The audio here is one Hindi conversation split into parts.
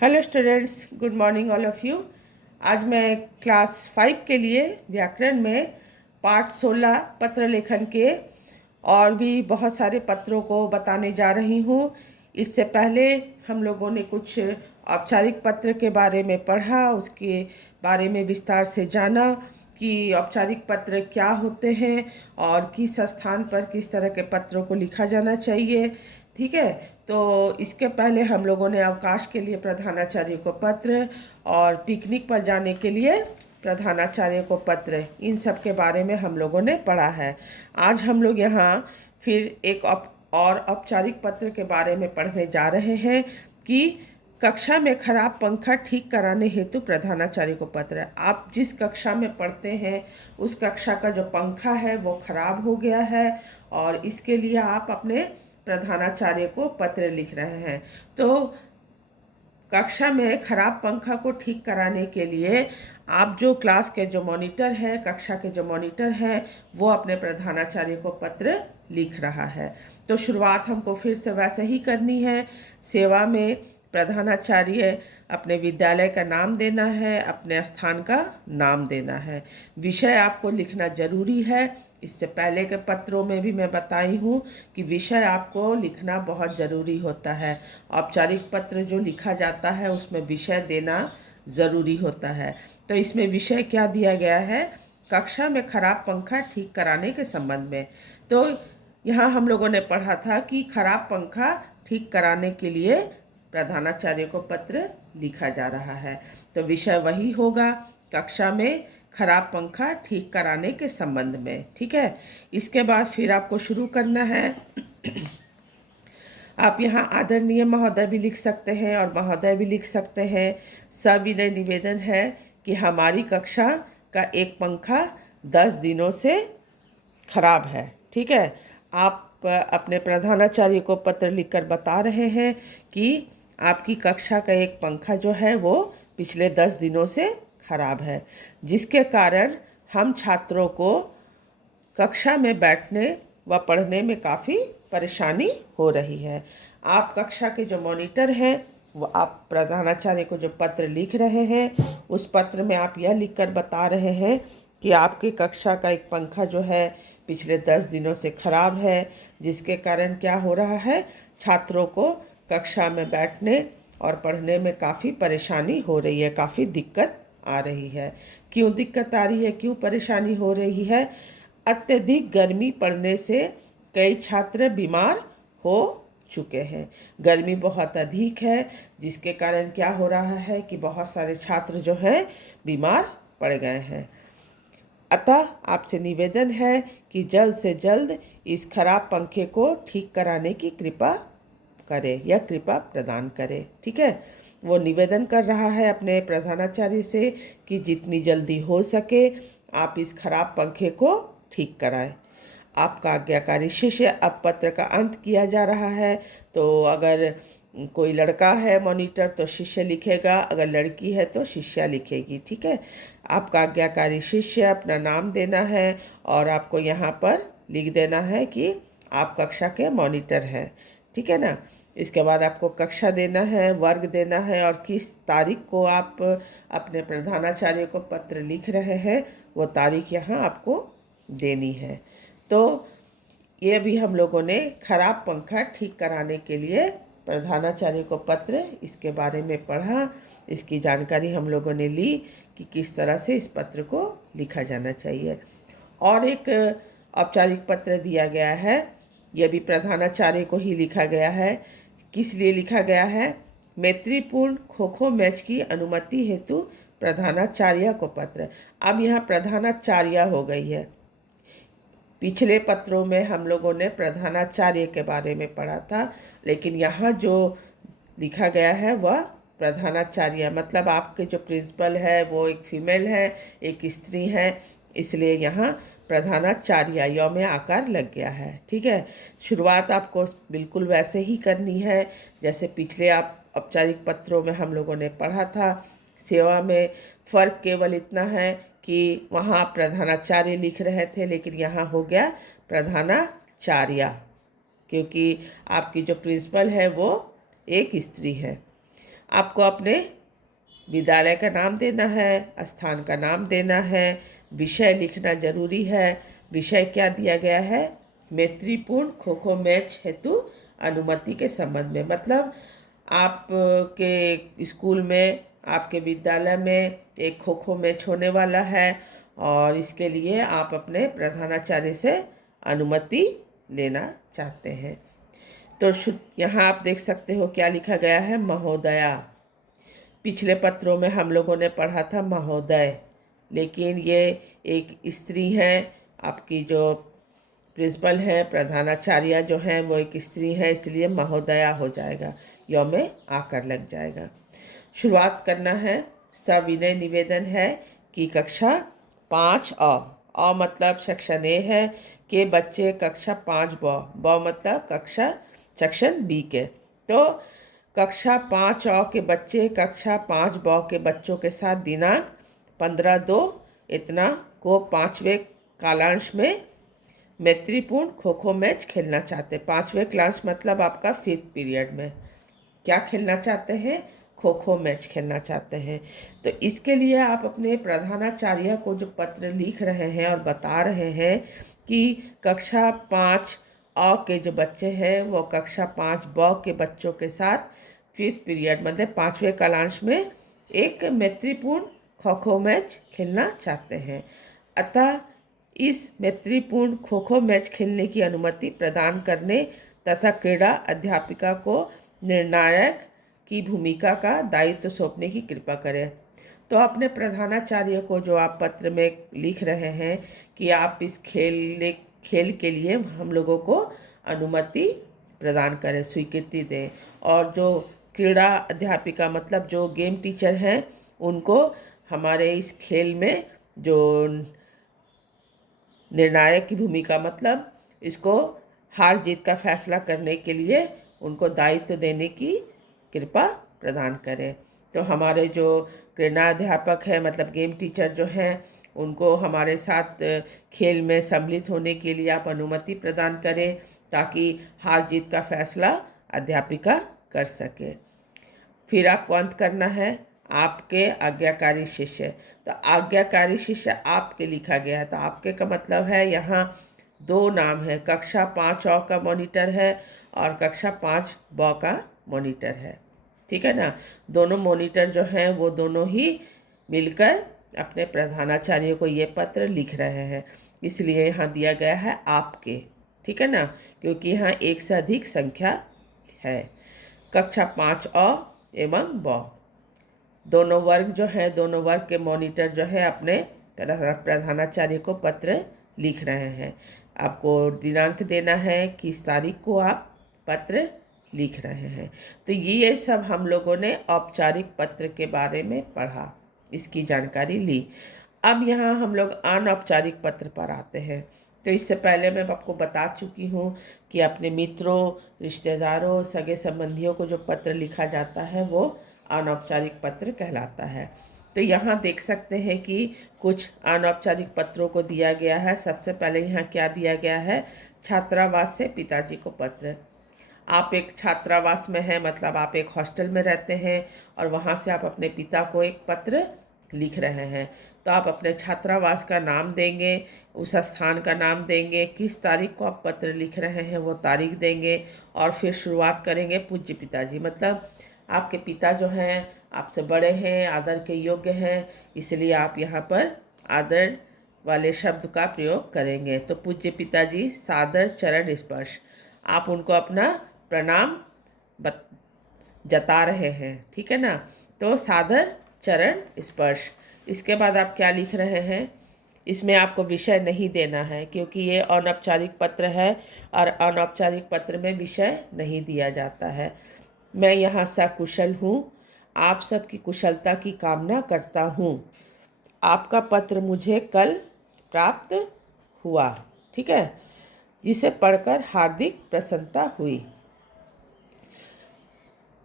Hello students, good morning all of you. आज मैं क्लास 5 के लिए व्याकरण में पाठ 16 पत्र लेखन के और भी बहुत सारे पत्रों को बताने जा रही हूँ। इससे पहले हम लोगों ने कुछ औपचारिक पत्र के बारे में पढ़ा, उसके बारे में विस्तार से जाना कि औपचारिक पत्र क्या होते हैं और किस स्थान पर किस तरह के पत्रों को लिखा जाना चाहिए। ठीक है, तो इसके पहले हम लोगों ने अवकाश के लिए प्रधानाचार्य को पत्र और पिकनिक पर जाने के लिए प्रधानाचार्य को पत्र, इन सब के बारे में हम लोगों ने पढ़ा है। आज हम लोग यहाँ फिर एक और औपचारिक पत्र के बारे में पढ़ने जा रहे हैं कि कक्षा में खराब पंखा ठीक कराने हेतु प्रधानाचार्य को पत्र। आप जिस कक्षा में पढ़ते हैं उस कक्षा का जो पंखा है वो खराब हो गया है और इसके लिए आप अपने प्रधानाचार्य को पत्र लिख रहे हैं। तो कक्षा में खराब पंखा को ठीक कराने के लिए आप जो क्लास के जो मॉनिटर है, कक्षा के जो मॉनिटर हैं, वो अपने प्रधानाचार्य को पत्र लिख रहा है। तो शुरुआत हमको फिर से वैसे ही करनी है। सेवा में प्रधानाचार्य अपने विद्यालय का नाम देना है, अपने स्थान का नाम देना है। विषय आपको लिखना जरूरी है। इससे पहले के पत्रों में भी मैं बताई हूँ कि विषय आपको लिखना बहुत ज़रूरी होता है। औपचारिक पत्र जो लिखा जाता है उसमें विषय देना ज़रूरी होता है। तो इसमें विषय क्या दिया गया है? कक्षा में खराब पंखा ठीक कराने के संबंध में। तो यहाँ हम लोगों ने पढ़ा था कि खराब पंखा ठीक कराने के लिए प्रधानाचार्य को पत्र लिखा जा रहा है। तो विषय वही होगा, कक्षा में खराब पंखा ठीक कराने के संबंध में। ठीक है, इसके बाद फिर आपको शुरू करना है। आप यहाँ आदरणीय महोदय भी लिख सकते हैं और महोदय भी लिख सकते हैं। सविनय निवेदन है कि हमारी कक्षा का एक पंखा 10 दिनों से खराब है। ठीक है, आप अपने प्रधानाचार्य को पत्र लिखकर बता रहे हैं कि आपकी कक्षा का एक पंखा जो है वो पिछले 10 दिनों से खराब है, जिसके कारण हम छात्रों को कक्षा में बैठने व पढ़ने में काफ़ी परेशानी हो रही है। आप कक्षा के जो मॉनिटर हैं वो आप प्रधानाचार्य को जो पत्र लिख रहे हैं उस पत्र में आप यह लिखकर बता रहे हैं कि आपकी कक्षा का एक पंखा जो है पिछले 10 दिनों से खराब है, जिसके कारण क्या हो रहा है, छात्रों को कक्षा में बैठने और पढ़ने में काफ़ी परेशानी हो रही है, काफ़ी दिक्कत आ रही है। क्यों दिक्कत आ रही है, क्यों परेशानी हो रही है? अत्यधिक गर्मी पड़ने से कई छात्र बीमार हो चुके हैं। गर्मी बहुत अधिक है, जिसके कारण क्या हो रहा है कि बहुत सारे छात्र जो हैं बीमार पड़ गए हैं। अतः आपसे निवेदन है कि जल्द से जल्द इस खराब पंखे को ठीक कराने की कृपा करें या कृपा प्रदान करें। ठीक है, वो निवेदन कर रहा है अपने प्रधानाचार्य से कि जितनी जल्दी हो सके आप इस खराब पंखे को ठीक कराएं। आपका आज्ञाकारी शिष्य। अब पत्र का अंत किया जा रहा है, तो अगर कोई लड़का है मॉनिटर तो शिष्य लिखेगा, अगर लड़की है तो शिष्या लिखेगी। ठीक है, आपका आज्ञाकारी शिष्य, अपना नाम देना है और आपको यहाँ पर लिख देना है कि आप कक्षा के मॉनिटर हैं। ठीक है ना। इसके बाद आपको कक्षा देना है, वर्ग देना है और किस तारीख को आप अपने प्रधानाचार्य को पत्र लिख रहे हैं वो तारीख यहाँ आपको देनी है। तो ये भी हम लोगों ने खराब पंखा ठीक कराने के लिए प्रधानाचार्य को पत्र, इसके बारे में पढ़ा, इसकी जानकारी हम लोगों ने ली कि किस तरह से इस पत्र को लिखा जाना चाहिए। और एक औपचारिक पत्र दिया गया है, यह भी प्रधानाचार्य को ही लिखा गया है। किस लिए लिखा गया है? मैत्रीपूर्ण खो खो मैच की अनुमति हेतु प्रधानाचार्य को पत्र। अब यहाँ प्रधानाचार्य हो गई है। पिछले पत्रों में हम लोगों ने प्रधानाचार्य के बारे में पढ़ा था, लेकिन यहाँ जो लिखा गया है वह प्रधानाचार्य, मतलब आपके जो प्रिंसिपल है वो एक फीमेल है, एक स्त्री है, इसलिए यहाँ प्रधानाचार्य य में आकार लग गया है। ठीक है, शुरुआत आपको बिल्कुल वैसे ही करनी है जैसे पिछले आप औपचारिक पत्रों में हम लोगों ने पढ़ा था। सेवा में फ़र्क केवल इतना है कि वहाँ प्रधानाचार्य लिख रहे थे, लेकिन यहाँ हो गया प्रधानाचार्य, क्योंकि आपकी जो प्रिंसिपल है वो एक स्त्री है। आपको अपने विद्यालय का नाम देना है, स्थान का नाम देना है, विषय लिखना जरूरी है। विषय क्या दिया गया है? मैत्रीपूर्ण खो खो मैच हेतु अनुमति के संबंध में। मतलब आप के स्कूल में, आपके विद्यालय में एक खो खो मैच होने वाला है और इसके लिए आप अपने प्रधानाचार्य से अनुमति लेना चाहते हैं। तो यहाँ आप देख सकते हो क्या लिखा गया है, महोदया। पिछले पत्रों में हम लोगों ने पढ़ा था महोदय, लेकिन ये एक स्त्री है। आपकी जो प्रिंसिपल है, प्रधानाचार्य जो है वो एक स्त्री है, इसलिए महोदया हो जाएगा, य में आकर लग जाएगा। शुरुआत करना है। सविनय निवेदन है कि कक्षा 5 अ मतलब सेक्शन ए है के बच्चे कक्षा 5 ब मतलब कक्षा सेक्शन बी के। तो कक्षा 5 अ के बच्चे कक्षा 5 ब के बच्चों के साथ दिनांक 15/2 इतना को 5वें कालांश में मैत्रीपूर्ण खो खो मैच खेलना चाहते हैं। 5वें क्लास मतलब आपका 5th पीरियड में क्या खेलना चाहते हैं? खो खो मैच खेलना चाहते हैं। तो इसके लिए आप अपने प्रधानाचार्य को जो पत्र लिख रहे हैं और बता रहे हैं कि कक्षा 5 अ के जो बच्चे हैं वो कक्षा 5 ब के बच्चों के साथ 5th पीरियड मतलब 5वें कालांश में एक मैत्रीपूर्ण खो खो मैच खेलना चाहते हैं। अतः इस मैत्रीपूर्ण खो खो मैच खेलने की अनुमति प्रदान करने तथा क्रीड़ा अध्यापिका को निर्णायक की भूमिका का दायित्व सौंपने की कृपा करें। तो अपने प्रधानाचार्य को जो आप पत्र में लिख रहे हैं कि आप इस खेल के लिए हम लोगों को अनुमति प्रदान करें, स्वीकृति दें। और जो क्रीड़ा अध्यापिका मतलब जो गेम टीचर हैं उनको हमारे इस खेल में जो निर्णायक की भूमिका मतलब इसको हार जीत का फैसला करने के लिए उनको दायित्व देने की कृपा प्रदान करें। तो हमारे जो क्रीड़ा अध्यापक है मतलब गेम टीचर जो हैं उनको हमारे साथ खेल में सम्मिलित होने के लिए आप अनुमति प्रदान करें ताकि हार जीत का फैसला अध्यापिका कर सके। फिर आपको अंत करना है आपके आज्ञाकारी शिष्य। तो आज्ञाकारी शिष्य आपके लिखा गया है। तो आपके का मतलब है यहाँ 2 नाम है, कक्षा 5 अ का मॉनिटर है और कक्षा 5 ब का मॉनिटर है। ठीक है ना। दोनों मॉनिटर जो हैं वो दोनों ही मिलकर अपने प्रधानाचार्य को ये पत्र लिख रहे हैं, इसलिए यहाँ दिया गया है आपके। ठीक है ना, क्योंकि यहाँ एक से अधिक संख्या है। कक्षा 5 अ एवं ब दोनों वर्ग जो है, दोनों वर्ग के मॉनिटर जो है अपने प्रधानाचार्य को पत्र लिख रहे हैं। आपको दिनांक देना है, किस तारीख को आप पत्र लिख रहे हैं। तो ये सब हम लोगों ने औपचारिक पत्र के बारे में पढ़ा, इसकी जानकारी ली। अब यहाँ हम लोग अनौपचारिक पत्र पर आते हैं। तो इससे पहले मैं आपको बता चुकी हूँ कि अपने मित्रों, रिश्तेदारों, सगे संबंधियों को जो पत्र लिखा जाता है वो अनौपचारिक पत्र कहलाता है। तो यहाँ देख सकते हैं कि कुछ अनौपचारिक पत्रों को दिया गया है। सबसे पहले यहाँ क्या दिया गया है? छात्रावास से पिताजी को पत्र। आप एक छात्रावास में हैं मतलब आप एक हॉस्टल में रहते हैं और वहाँ से आप अपने पिता को एक पत्र लिख रहे हैं। तो आप अपने छात्रावास का नाम देंगे, उस स्थान का नाम देंगे, किस तारीख को आप पत्र लिख रहे हैं वो तारीख देंगे और फिर शुरुआत करेंगे पूज्य पिताजी। मतलब आपके पिता जो हैं आपसे बड़े हैं, आदर के योग्य हैं, इसलिए आप यहाँ पर आदर वाले शब्द का प्रयोग करेंगे। तो पूज्य पिताजी सादर चरण स्पर्श, आप उनको अपना प्रणाम जता रहे हैं। ठीक है ना। तो सादर चरण स्पर्श। इसके बाद आप क्या लिख रहे हैं? इसमें आपको विषय नहीं देना है क्योंकि ये अनौपचारिक पत्र है और अनौपचारिक पत्र में विषय नहीं दिया जाता है। मैं यहाँ सकुशल हूँ, आप सबकी कुशलता की कामना करता हूँ। आपका पत्र मुझे कल प्राप्त हुआ, ठीक है, जिसे पढ़कर हार्दिक प्रसन्नता हुई।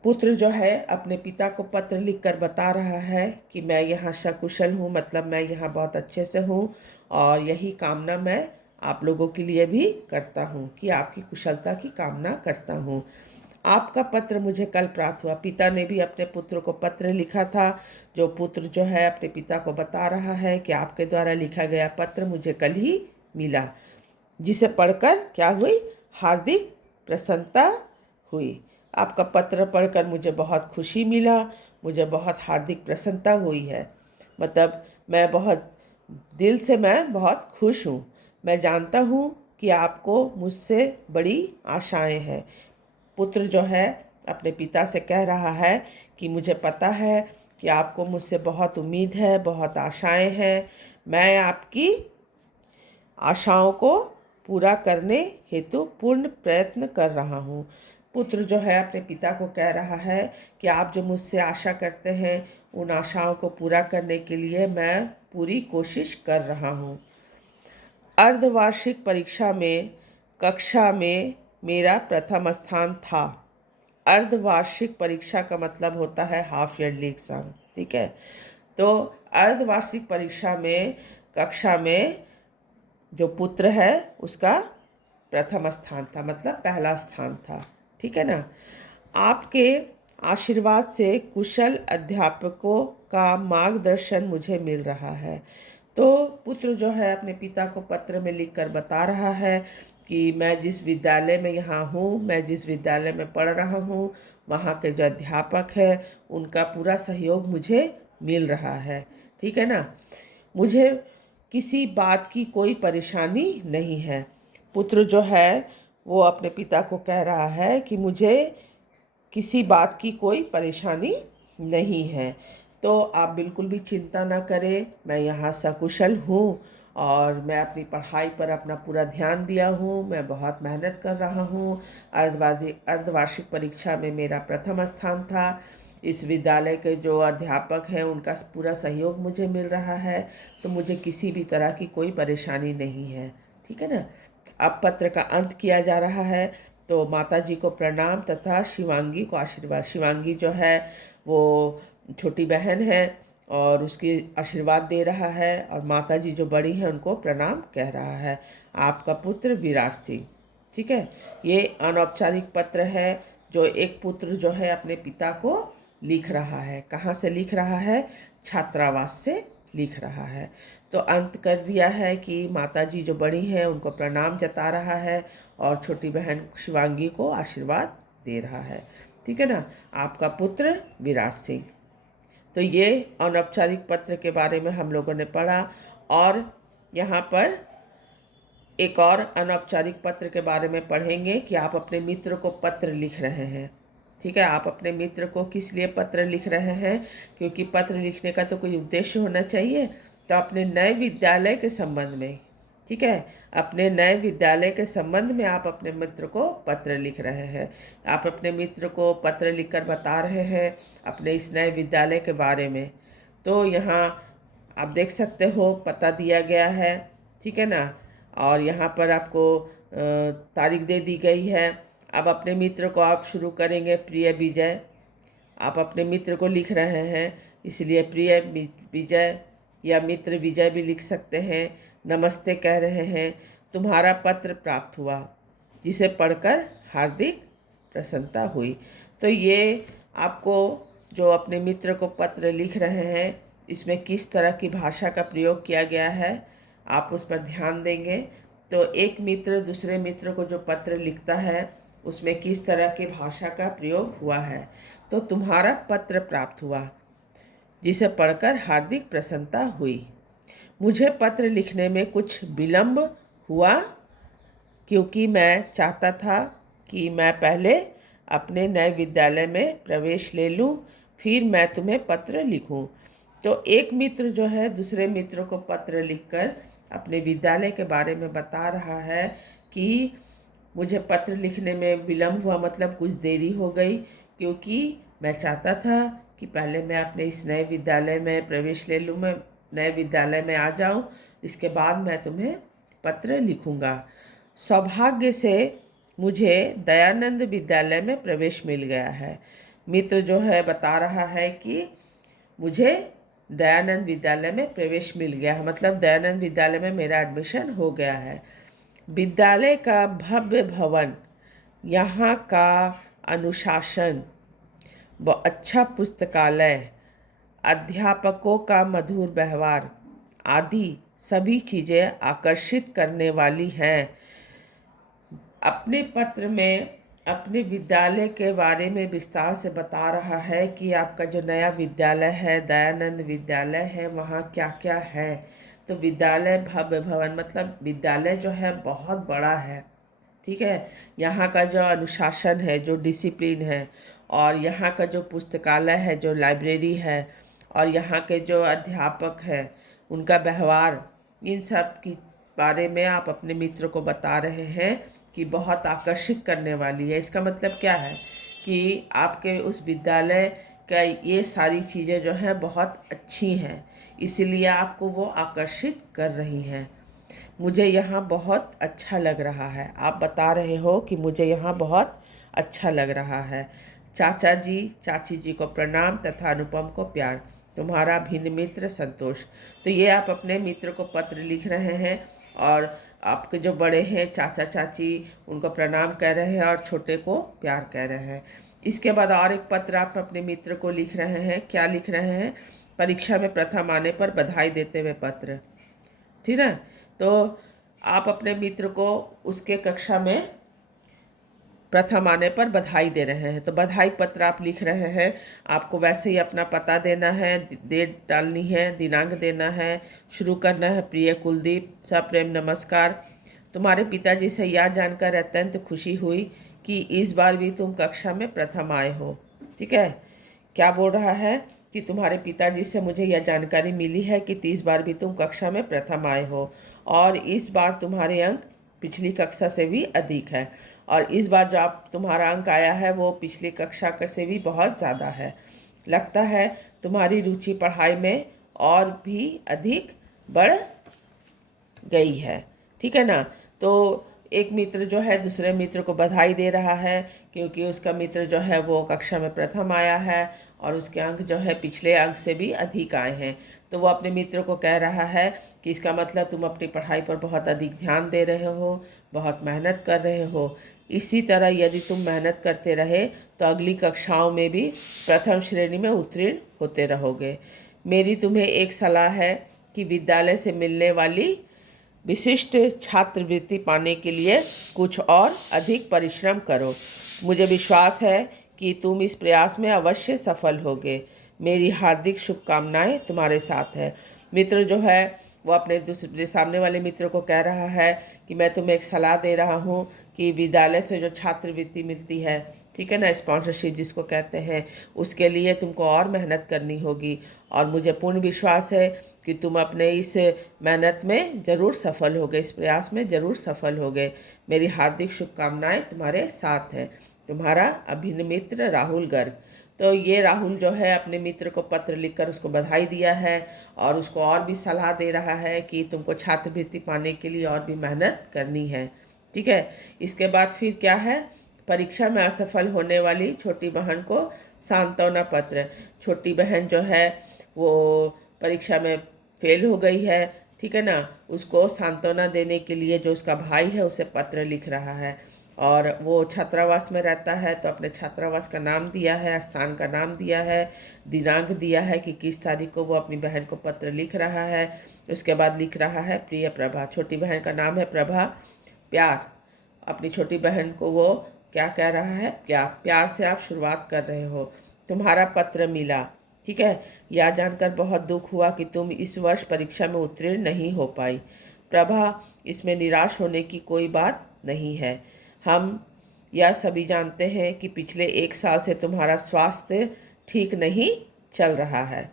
पुत्र जो है अपने पिता को पत्र लिखकर बता रहा है कि मैं यहाँ सकुशल हूँ, मतलब मैं यहाँ बहुत अच्छे से हूँ और यही कामना मैं आप लोगों के लिए भी करता हूँ कि आपकी कुशलता की कामना करता हूँ। आपका पत्र मुझे कल प्राप्त हुआ। पिता ने भी अपने पुत्र को पत्र लिखा था। जो पुत्र जो है अपने पिता को बता रहा है कि आपके द्वारा लिखा गया पत्र मुझे कल ही मिला, जिसे पढ़कर क्या हुई, हार्दिक प्रसन्नता हुई। आपका पत्र पढ़कर मुझे बहुत खुशी मिला, मुझे बहुत हार्दिक प्रसन्नता हुई है। मतलब मैं बहुत दिल से मैं बहुत खुश हूँ। मैं जानता हूँ कि आपको मुझसे बड़ी आशाएं हैं। पुत्र जो है अपने पिता से कह रहा है कि मुझे पता है कि आपको मुझसे बहुत उम्मीद है, बहुत आशाएं हैं। मैं आपकी आशाओं को पूरा करने हेतु पूर्ण प्रयत्न कर रहा हूँ। पुत्र जो है अपने पिता को कह रहा है कि आप जो मुझसे आशा करते हैं, उन आशाओं को पूरा करने के लिए मैं पूरी कोशिश कर रहा हूँ। अर्धवार्षिक परीक्षा में कक्षा में मेरा प्रथम स्थान था। अर्धवार्षिक परीक्षा का मतलब होता है हाफ ईयरली एग्ज़ाम, ठीक है। तो अर्धवार्षिक परीक्षा में कक्षा में जो पुत्र है उसका प्रथम स्थान था, मतलब पहला स्थान था, ठीक है ना। आपके आशीर्वाद से कुशल अध्यापकों का मार्गदर्शन मुझे मिल रहा है। तो पुत्र जो है अपने पिता को पत्र में लिखकर बता रहा है कि मैं जिस विद्यालय में यहाँ हूँ, मैं जिस विद्यालय में पढ़ रहा हूँ, वहाँ के जो अध्यापक है उनका पूरा सहयोग मुझे मिल रहा है, ठीक है ना। मुझे किसी बात की कोई परेशानी नहीं है। पुत्र जो है वो अपने पिता को कह रहा है कि मुझे किसी बात की कोई परेशानी नहीं है, तो आप बिल्कुल भी चिंता ना करें। मैं यहाँ सकुशल हूँ और मैं अपनी पढ़ाई पर अपना पूरा ध्यान दिया हूँ। मैं बहुत मेहनत कर रहा हूँ। अर्धवार्षिक परीक्षा में मेरा प्रथम स्थान था। इस विद्यालय के जो अध्यापक हैं उनका पूरा सहयोग मुझे मिल रहा है, तो मुझे किसी भी तरह की कोई परेशानी नहीं है, ठीक है ना। अब पत्र का अंत किया जा रहा है, तो माता जी को प्रणाम तथा शिवांगी को आशीर्वाद। शिवांगी जो है वो छोटी बहन है और उसकी आशीर्वाद दे रहा है, और माता जी जो बड़ी हैं उनको प्रणाम कह रहा है। आपका पुत्र विराट सिंह, ठीक है। ये अनौपचारिक पत्र है जो एक पुत्र जो है अपने पिता को लिख रहा है। कहाँ से लिख रहा है? छात्रावास से लिख रहा है। तो अंत कर दिया है कि माता जी जो बड़ी हैं उनको प्रणाम जता रहा है और छोटी बहन शिवांगी को आशीर्वाद दे रहा है, ठीक है ना। आपका पुत्र विराट सिंह। तो ये अनौपचारिक पत्र के बारे में हम लोगों ने पढ़ा। और यहाँ पर एक और अनौपचारिक पत्र के बारे में पढ़ेंगे कि आप अपने मित्र को पत्र लिख रहे हैं, ठीक है। आप अपने मित्र को किस लिए पत्र लिख रहे हैं? क्योंकि पत्र लिखने का तो कोई उद्देश्य होना चाहिए। तो अपने नए विद्यालय के संबंध में, ठीक है, अपने नए विद्यालय के संबंध में आप अपने मित्र को पत्र लिख रहे हैं। आप अपने मित्र को पत्र लिखकर बता रहे हैं अपने इस नए विद्यालय के बारे में। तो यहाँ आप देख सकते हो पता दिया गया है, ठीक है ना। और यहाँ पर आपको तारीख दे दी गई है। अब अपने मित्र को आप शुरू करेंगे प्रिय विजय। आप अपने मित्र को लिख रहे हैं, इसलिए प्रिय विजय या मित्र विजय भी लिख सकते हैं। नमस्ते कह रहे हैं। तुम्हारा पत्र प्राप्त हुआ, जिसे पढ़कर हार्दिक प्रसन्नता हुई। तो ये आपको जो अपने मित्र को पत्र लिख रहे हैं, इसमें किस तरह की भाषा का प्रयोग किया गया है आप उस पर ध्यान देंगे। तो एक मित्र दूसरे मित्र को जो पत्र लिखता है उसमें किस तरह की भाषा का प्रयोग हुआ है। तो तुम्हारा पत्र प्राप्त हुआ, जिसे पढ़कर हार्दिक प्रसन्नता हुई। मुझे पत्र लिखने में कुछ विलम्ब हुआ, क्योंकि मैं चाहता था कि मैं पहले अपने नए विद्यालय में प्रवेश ले लूं, फिर मैं तुम्हें पत्र लिखूं। तो एक मित्र जो है दूसरे मित्र को पत्र लिखकर अपने विद्यालय के बारे में बता रहा है कि मुझे पत्र लिखने में विलम्ब हुआ, मतलब कुछ देरी हो गई, क्योंकि मैं चाहता था कि पहले मैं अपने इस नए विद्यालय में प्रवेश ले लूँ, मैं नए विद्यालय में आ जाऊँ, इसके बाद मैं तुम्हें पत्र लिखूँगा। सौभाग्य से मुझे दयानंद विद्यालय में प्रवेश मिल गया है। मित्र जो है बता रहा है कि मुझे दयानंद विद्यालय में प्रवेश मिल गया है, मतलब दयानंद विद्यालय में मेरा एडमिशन हो गया है। विद्यालय का भव्य भवन, यहाँ का अनुशासन, अच्छा पुस्तकालय, अध्यापकों का मधुर व्यवहार आदि सभी चीज़ें आकर्षित करने वाली हैं। अपने पत्र में अपने विद्यालय के बारे में विस्तार से बता रहा है कि आपका जो नया विद्यालय है, दयानंद विद्यालय है, वहाँ क्या क्या है। तो विद्यालय भव्य भवन, मतलब विद्यालय जो है बहुत बड़ा है, ठीक है। यहाँ का जो अनुशासन है, जो डिसिप्लिन है, और यहाँ का जो पुस्तकालय है, जो लाइब्रेरी है, और यहाँ के जो अध्यापक हैं उनका व्यवहार, इन सब की बारे में आप अपने मित्र को बता रहे हैं कि बहुत आकर्षित करने वाली है। इसका मतलब क्या है कि आपके उस विद्यालय का ये सारी चीज़ें जो हैं बहुत अच्छी हैं, इसलिए आपको वो आकर्षित कर रही हैं। मुझे यहाँ बहुत अच्छा लग रहा है। आप बता रहे हो कि मुझे यहाँ बहुत अच्छा लग रहा है। चाचा जी, चाची जी को प्रणाम तथा अनुपम को प्यार। तुम्हारा भिन्न मित्र संतोष। तो ये आप अपने मित्र को पत्र लिख रहे हैं, और आपके जो बड़े हैं चाचा चाची उनको प्रणाम कह रहे हैं, और छोटे को प्यार कह रहे हैं। इसके बाद और एक पत्र आप अपने मित्र को लिख रहे हैं। क्या लिख रहे हैं? परीक्षा में प्रथम आने पर बधाई देते हुए पत्र, ठीक है। तो आप अपने मित्र को उसके कक्षा में प्रथम आने पर बधाई दे रहे हैं, तो बधाई पत्र आप लिख रहे हैं। आपको वैसे ही अपना पता देना है, डेट डालनी है, दिनांक देना है, शुरू करना है। प्रिय कुलदीप, सप्रेम नमस्कार। तुम्हारे पिताजी से यह जानकर अत्यंत खुशी हुई कि इस बार भी तुम कक्षा में प्रथम आए हो, ठीक है। क्या बोल रहा है कि तुम्हारे पिताजी से मुझे यह जानकारी मिली है कि 30 बार भी तुम कक्षा में प्रथम आए हो, और इस बार तुम्हारे अंक पिछली कक्षा से भी अधिक है, और इस बार जो आप तुम्हारा अंक आया है वो पिछली कक्षा से भी बहुत ज़्यादा है। लगता है तुम्हारी रुचि पढ़ाई में और भी अधिक बढ़ गई है, ठीक है ना। तो एक मित्र जो है दूसरे मित्र को बधाई दे रहा है क्योंकि उसका मित्र जो है वो कक्षा में प्रथम आया है, और उसके अंक जो है पिछले अंक से भी अधिक आए हैं। तो वो अपने मित्र को कह रहा है कि इसका मतलब तुम अपनी पढ़ाई पर बहुत अधिक ध्यान दे रहे हो, बहुत मेहनत कर रहे हो। इसी तरह यदि तुम मेहनत करते रहे तो अगली कक्षाओं में भी प्रथम श्रेणी में उत्तीर्ण होते रहोगे। मेरी तुम्हें एक सलाह है कि विद्यालय से मिलने वाली विशिष्ट छात्रवृत्ति पाने के लिए कुछ और अधिक परिश्रम करो। मुझे विश्वास है कि तुम इस प्रयास में अवश्य सफल होगे। मेरी हार्दिक शुभकामनाएं तुम्हारे साथ है। मित्र जो है वो अपने दूसरे सामने वाले मित्र को कह रहा है कि मैं तुम्हें एक सलाह दे रहा हूँ कि विद्यालय से जो छात्रवृत्ति मिलती है, ठीक है ना, स्पॉन्सरशिप जिसको कहते हैं, उसके लिए तुमको और मेहनत करनी होगी, और मुझे पूर्ण विश्वास है कि तुम अपने इस मेहनत में ज़रूर सफल होगे, इस प्रयास में ज़रूर सफल होगे। मेरी हार्दिक शुभकामनाएं तुम्हारे साथ हैं। तुम्हारा अभिन्न मित्र राहुल गर्ग। तो ये राहुल जो है अपने मित्र को पत्र लिखकर उसको बधाई दिया है, और उसको और भी सलाह दे रहा है कि तुमको छात्रवृत्ति पाने के लिए और भी मेहनत करनी है, ठीक है। इसके बाद फिर क्या है? परीक्षा में असफल होने वाली छोटी बहन को सांत्वना पत्र। छोटी बहन जो है वो परीक्षा में फेल हो गई है, ठीक है ना, उसको सांत्वना देने के लिए जो उसका भाई है उसे पत्र लिख रहा है। और वो छात्रावास में रहता है, तो अपने छात्रावास का नाम दिया है, स्थान का नाम दिया है, दिनांक दिया है कि किस तारीख को वो अपनी बहन को पत्र लिख रहा है। उसके बाद लिख रहा है प्रिय प्रभा। छोटी बहन का नाम है प्रभा। प्यार, अपनी छोटी बहन को वो क्या कह रहा है? प्यार से आप शुरुआत कर रहे हो। तुम्हारा पत्र मिला, ठीक है। यह जानकर बहुत दुख हुआ कि तुम इस वर्ष परीक्षा में उत्तीर्ण नहीं हो पाई। प्रभा, इसमें निराश होने की कोई बात नहीं है। हम यह सभी जानते हैं कि पिछले 1 साल से तुम्हारा स्वास्थ्य ठीक नहीं चल रहा है।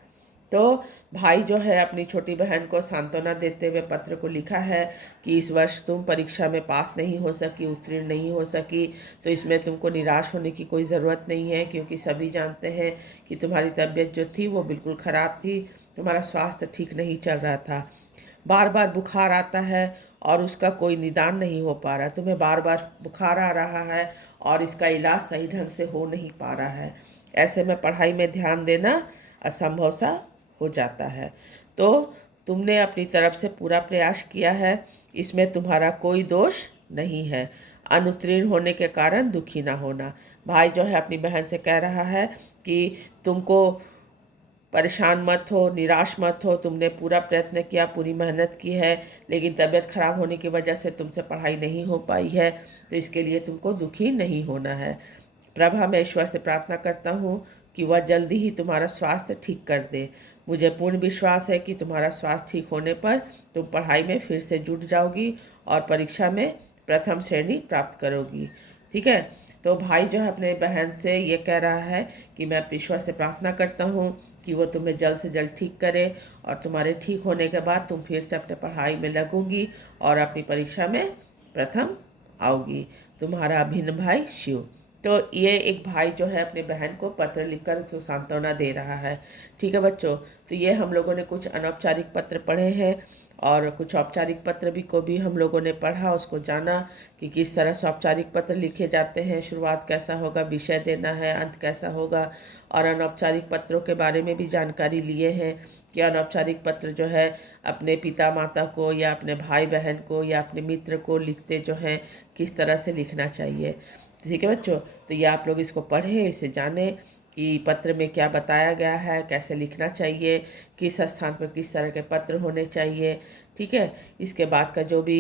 तो भाई जो है अपनी छोटी बहन को सांत्वना देते हुए पत्र को लिखा है कि इस वर्ष तुम परीक्षा में पास नहीं हो सकी, उत्तीर्ण नहीं हो सकी, तो इसमें तुमको निराश होने की कोई ज़रूरत नहीं है, क्योंकि सभी जानते हैं कि तुम्हारी तबीयत जो थी वो बिल्कुल ख़राब थी, तुम्हारा स्वास्थ्य ठीक नहीं चल रहा था। बार बार बुखार आता है और उसका कोई निदान नहीं हो पा रहा। तुम्हें बार बार बुखार आ रहा है और इसका इलाज सही ढंग से हो नहीं पा रहा है। ऐसे में पढ़ाई में ध्यान देना असंभव सा हो जाता है। तो तुमने अपनी तरफ से पूरा प्रयास किया है, इसमें तुम्हारा कोई दोष नहीं है। अनुत्तीर्ण होने के कारण दुखी ना होना। भाई जो है अपनी बहन से कह रहा है कि तुमको परेशान मत हो, निराश मत हो, तुमने पूरा प्रयत्न किया, पूरी मेहनत की है, लेकिन तबीयत खराब होने की वजह से तुमसे पढ़ाई नहीं हो पाई है, तो इसके लिए तुमको दुखी नहीं होना है। प्रभा, मैं ईश्वर से प्रार्थना करता हूँ कि वह जल्दी ही तुम्हारा स्वास्थ्य ठीक कर दे। मुझे पूर्ण विश्वास है कि तुम्हारा स्वास्थ्य ठीक होने पर तुम पढ़ाई में फिर से जुट जाओगी और परीक्षा में प्रथम श्रेणी प्राप्त करोगी। ठीक है। तो भाई जो है अपने बहन से ये कह रहा है कि मैं ईश्वर से प्रार्थना करता हूँ कि वो तुम्हें जल्द से जल्द ठीक करे और तुम्हारे ठीक होने के बाद तुम फिर से अपने पढ़ाई में लगोगी और अपनी परीक्षा में प्रथम आओगी। तुम्हारा अभिन्न भाई शिव। तो ये एक भाई जो है अपने बहन को पत्र लिखकर उसको सांत्वना दे रहा है। ठीक है बच्चों, तो ये हम लोगों ने कुछ अनौपचारिक पत्र पढ़े हैं और कुछ औपचारिक पत्र भी हम लोगों ने पढ़ा, उसको जाना कि किस तरह से औपचारिक पत्र लिखे जाते हैं, शुरुआत कैसा होगा, विषय देना है, अंत कैसा होगा, और अनौपचारिक पत्रों के बारे में भी जानकारी लिए हैं कि अनौपचारिक पत्र जो है अपने पिता माता को या अपने भाई बहन को या अपने मित्र को लिखते जो हैं किस तरह से लिखना चाहिए। ठीक है बच्चों, तो ये आप लोग इसको पढ़ें, इसे जानें कि पत्र में क्या बताया गया है, कैसे लिखना चाहिए, किस स्थान पर किस तरह के पत्र होने चाहिए। ठीक है। इसके बाद का जो भी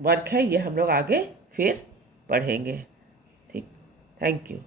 वर्क है ये हम लोग आगे फिर पढ़ेंगे। ठीक। Thank you.